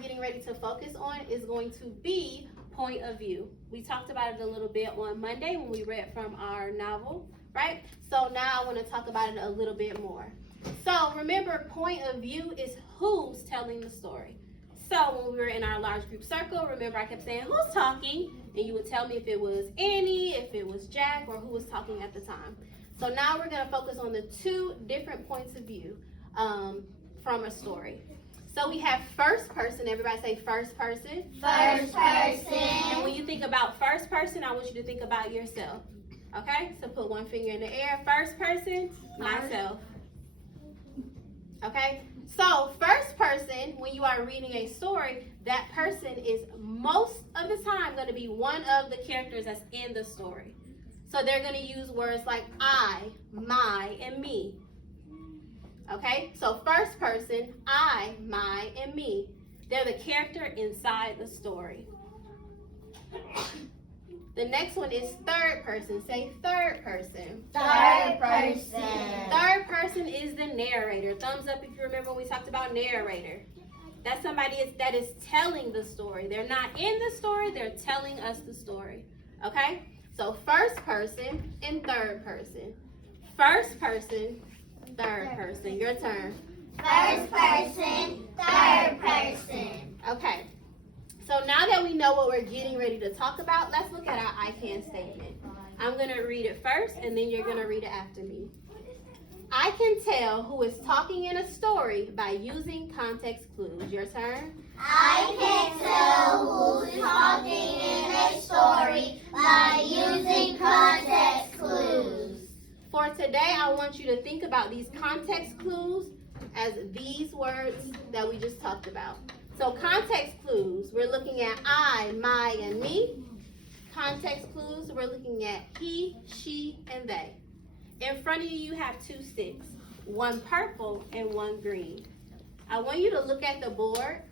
we're getting ready to focus on is going to be point of view. We talked about it a little bit on Monday when we read from our novel, right? So now I want to talk about it a little bit more. So remember, point of view is who's telling the story. So when we were in our large group circle, remember I kept saying, who's talking? And you would tell me if it was Annie, if it was Jack, or who was talking at the time. So now we're going to focus on the two different points of view from a story. So we have first person. Everybody say first person. First person. And when you think about first person, I want you to think about yourself. Okay? So put one finger in the air. First person, myself. Okay? So first person, when you are reading a story, that person is most of the time going to be one of the characters that's in the story. So they're going to use words like I, my, and me. Okay, so first person, I, my, and me. They're the character inside the story. The next one is third person. Say third person. Third person. Third person is the narrator. Thumbs up if you remember when we talked about narrator. That's somebody that is telling the story. They're not in the story, they're telling us the story. Okay, so first person and third person. First person, third person. Your turn. First person, third person. Okay. So now that we know what we're getting ready to talk about, let's look at our I can statement. I'm going to read it first, and then you're going to read it after me. I can tell who is talking in a story by using context clues. Your turn. I can tell who's talking in a story by using context clues. For today, I want you to think about these context clues as these words that we just talked about. So context clues, we're looking at I, my, and me. Context clues, we're looking at he, she, and they. In front of you, you have two sticks, one purple and one green. I want you to look at the board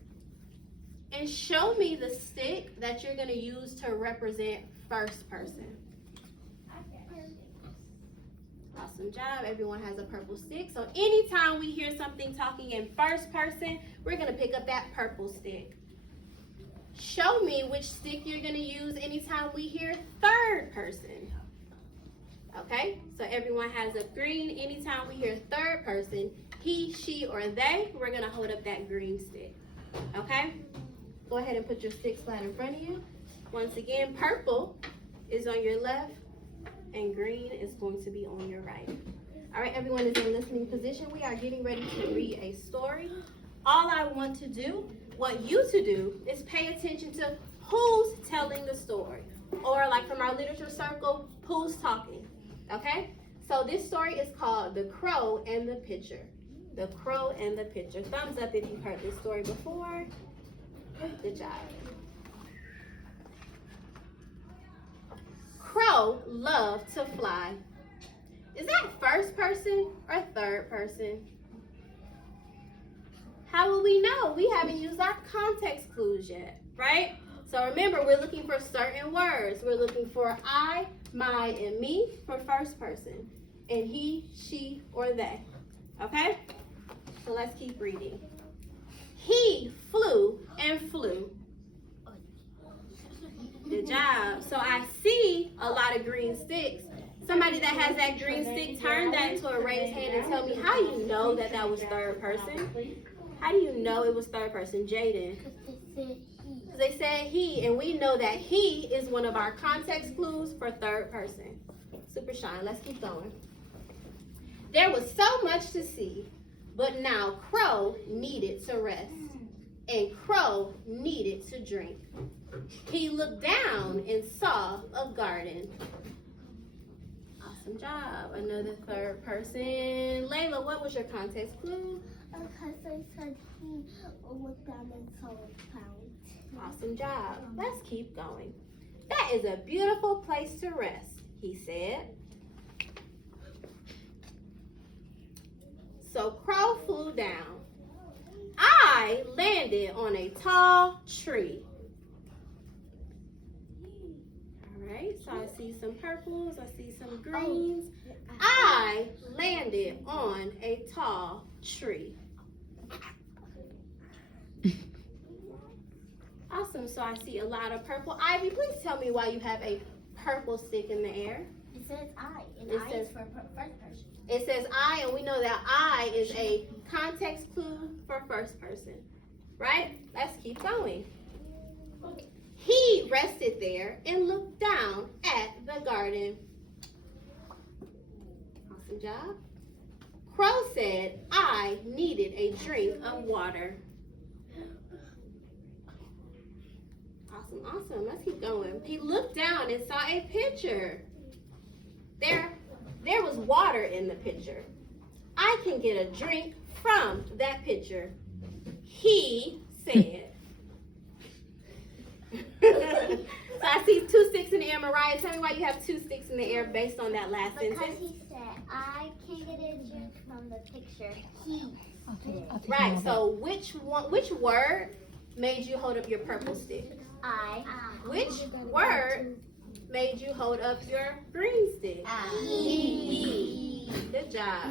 and show me the stick that you're going to use to represent first person. Awesome job. Everyone has a purple stick. So anytime we hear something talking in first person, we're going to pick up that purple stick. Show me which stick you're going to use anytime we hear third person. Okay, so everyone has a green. Anytime we hear third person, he, she, or they, we're going to hold up that green stick. Okay, go ahead and put your sticks flat in front of you. Once again, purple is on your left, and green is going to be on your right. All right, everyone is in listening position. We are getting ready to read a story. All I want to do, want you to do, is pay attention to who's telling the story. Or like from our literature circle, who's talking. Okay? So this story is called The Crow and the Pitcher. The Crow and the Pitcher. Thumbs up if you've heard this story before. Good job. Crow loved to fly. Is that first person or third person? How will we know? We haven't used our context clues yet, right? So remember, we're looking for certain words. We're looking for I, my, and me for first person, and he, she, or they. Okay? So let's keep reading. He flew and flew. Good job. So I see a lot of green sticks. Somebody that has that green stick, turn that into a raised hand and tell me how you know that that was third person. How do you know it was third person? Jaden. Because they said he, and we know that he is one of our context clues for third person. Super shine. Let's keep going. There was so much to see, but now Crow needed to rest, and Crow needed to drink. He looked down and saw a garden. Awesome job. Another third person. Layla, what was your context clue? Because I said he looked down and saw a pound. Awesome job. Let's keep going. That is a beautiful place to rest, he said. So Crow flew down. I landed on a tall tree. All right, so I see some purples, I see some greens. I landed on a tall tree. So I see a lot of purple. Ivy, please tell me why you have a purple stick in the air. It says I, and It I says- is for first person. It says I, and we know that I is a context clue for first person, right? Let's keep going. He rested there and looked down at the garden. Awesome job. Crow said, I needed a drink of water. Awesome, awesome. Let's keep going. He looked down and saw a pitcher. There was water in the pitcher. I can get a drink from that pitcher, he said. So I see 2 sticks in the air. Mariah, tell me why you have 2 sticks in the air based on that last Because sentence. he said, I can get a drink from the picture. He said. Right, so which word made you hold up your purple stick? I. Which word made you hold up your green stick? E. Good job.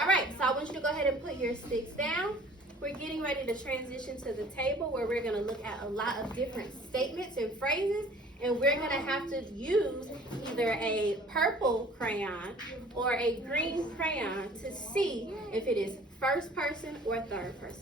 All right, so I want you to go ahead and put your sticks down. We're getting ready to transition to the table where we're going to look at a lot of different statements and phrases, and we're going to have to use either a purple crayon or a green crayon to see if it is first person or third person.